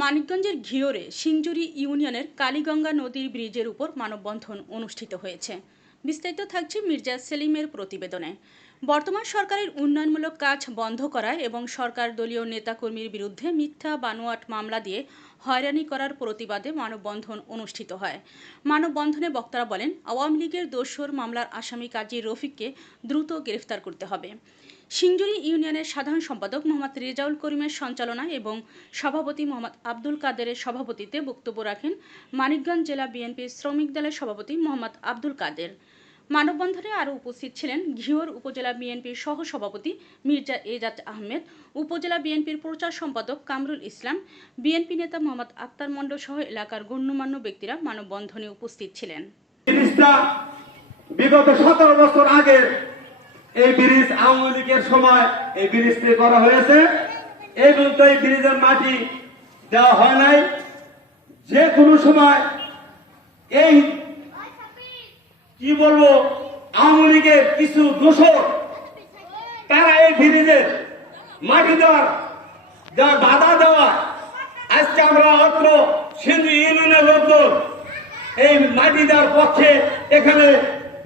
মানিকগঞ্জের ঘিওরে সিংজুরি ইউনিয়নের কালীগঙ্গা নদীর ব্রিজের উপর মানববন্ধন অনুষ্ঠিত হয়েছে। বিস্তারিত থাকছে মির্জা সেলিমের প্রতিবেদনে। বর্তমান সরকারের উন্নয়নমূলক কাজ বন্ধ করায় এবং সরকার দলীয় নেতাকর্মীর বিরুদ্ধে মিথ্যা বানোয়াট মামলা দিয়ে হয়রানি করার প্রতিবাদে মানববন্ধন অনুষ্ঠিত হয়। মানববন্ধনে বক্তারা বলেন, আওয়ামী লীগের দোসর মামলার আসামি কাজী রফিককে দ্রুত গ্রেফতার করতে হবে। সিংজুরি ইউনিয়নের সাধারণ সম্পাদক মোহাম্মদ রেজাউল করিমের সঞ্চালনায় এবং সভাপতি মোহাম্মদ আব্দুল কাদেরের সভাপতিত্বে বক্তব্য রাখেন মানিকগঞ্জ জেলা বিএনপির শ্রমিক দলের সভাপতি মোহাম্মদ আব্দুল কাদের। মানববন্ধনে আরও উপস্থিত ছিলেন ঘিওর উপজেলা বিএনপির সহ সভাপতি মির্জা এজাজ আহমেদ, উপজেলা বিএনপির প্রচার সম্পাদক কামরুল ইসলাম, বিএনপি নেতা মোহাম্মদ আক্তার মণ্ডল সহ এলাকার গণ্যমান্য ব্যক্তিরা মানববন্ধনে উপস্থিত ছিলেন। বিগত 17 বছর আগে এই ব্রিজ আওয়ামী লীগের সময় এই ব্রিজটি করা হয়েছে এবং এই ব্রিজের মাটি দেওয়া হয় নাই। যে কোনো সময় এই কি বলবো আওয়ামী লীগের কিছু দোষর তারা এই ব্রিজের মাটি দেওয়ার বাধা দেওয়া, আজকে আমরা অত্র সিন্ধু ইউনিয়নের লোকজন এই মাটি দেওয়ার পক্ষে এখানে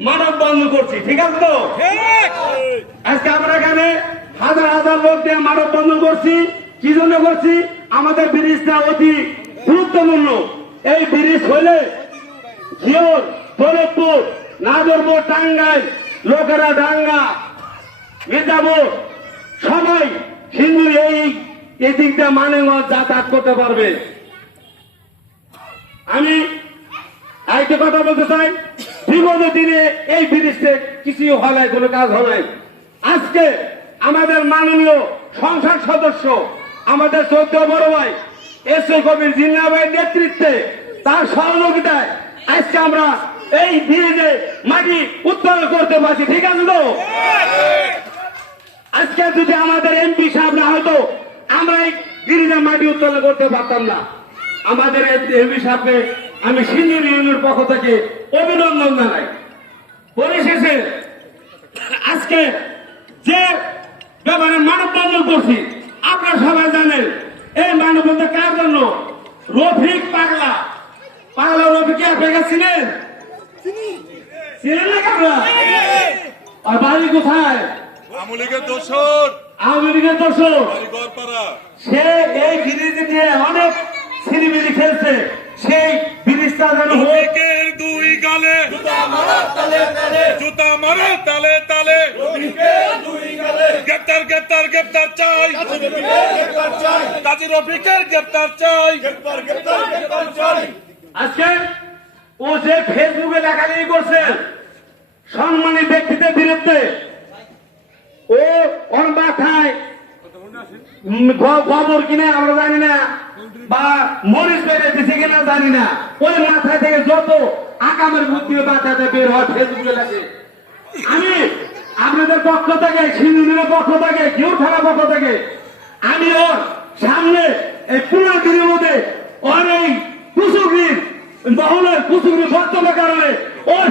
মানববন্ধন করছি। ঠিক আছে তো? আজকে আমরা এখানে হাজার হাজার লোক দিয়ে মানববন্ধন করছি। কি জন্য করছি? আমাদের ব্রিজটা অতি গুরুত্বপূর্ণ। এই ব্রিজ হলে ঘিওর, দৌলতপুর, নাজরপুর, টাঙ্গাইল লোকেরা ডাঙ্গা, মির্জাপুর সবাই হিন্দু এই দিক দিয়ে মানিকগঞ্জ যাতায়াত করতে পারবে। আমি আরেকটা কথা বলতে চাই, বিগত দিনে এই ব্রিজে কিছু হয় নাই, কোনো কাজ হয় নাই। আজকে আমাদের মাননীয় সংসদ সদস্য আমাদের 14 বড় ভাই এস এ কবির জিন্না ভাইয়ের নেতৃত্বে তার সহযোগিতায় আজকে আমরা এই ব্রিজে মাটি উত্তোলন করতে পারছি। ঠিক আছে তো? আজকে যদি আমাদের এমপি সাহেব না হতো আমরা এই ব্রিজে মাটি উত্তোলন করতে পারতাম না। আমাদের এমপি সাহেবকে আমি সিনিয়র ইউনিয়নের পক্ষ থেকে অভিনন্দন জানাই। পরিশেষে আজকে যে ব্যাপারে মানববন্ধন করছি আপনারা সবাই জানেন, এই মানববন্ধন কার জন্য? রফিক পাগলা রফিক আপনার কাছে ছিলেন না কারা? আর বাড়ি কোথায়? আওয়ামী লীগের দোসর সে এই ব্রিজে দিয়ে অনেক ছিনিমিনি খেলছে। সেই ব্রিজটা যেন দুই গালে জুতা মারো তালে তালে গ্রেপ্তার চাই, কাজী রফিকের গ্রেপ্তার চাই। আজকে ও যে ফেসবুকে লেখালেখি করছে সম্মানী ব্যক্তিদের বিরুদ্ধে, ও ওর মাথায় খবর কিনা আমরা জানি না, বা মরিচ বেড়ে দিছে কিনা জানি না, ওই মাথা থেকে যত আকামের বুদ্ধি মাথাতে বের হয় ফেসবুকে লাগে। আমি আপনাদের পক্ষ থেকে, সিন্ধুনের পক্ষ থেকে, ঘিওর থানার পক্ষ থেকে আমি ওর সামনে এই 15 দিনের মধ্যে অনেক কুচুগির মহলের কুচুগির বক্তব্যের কারণে ওর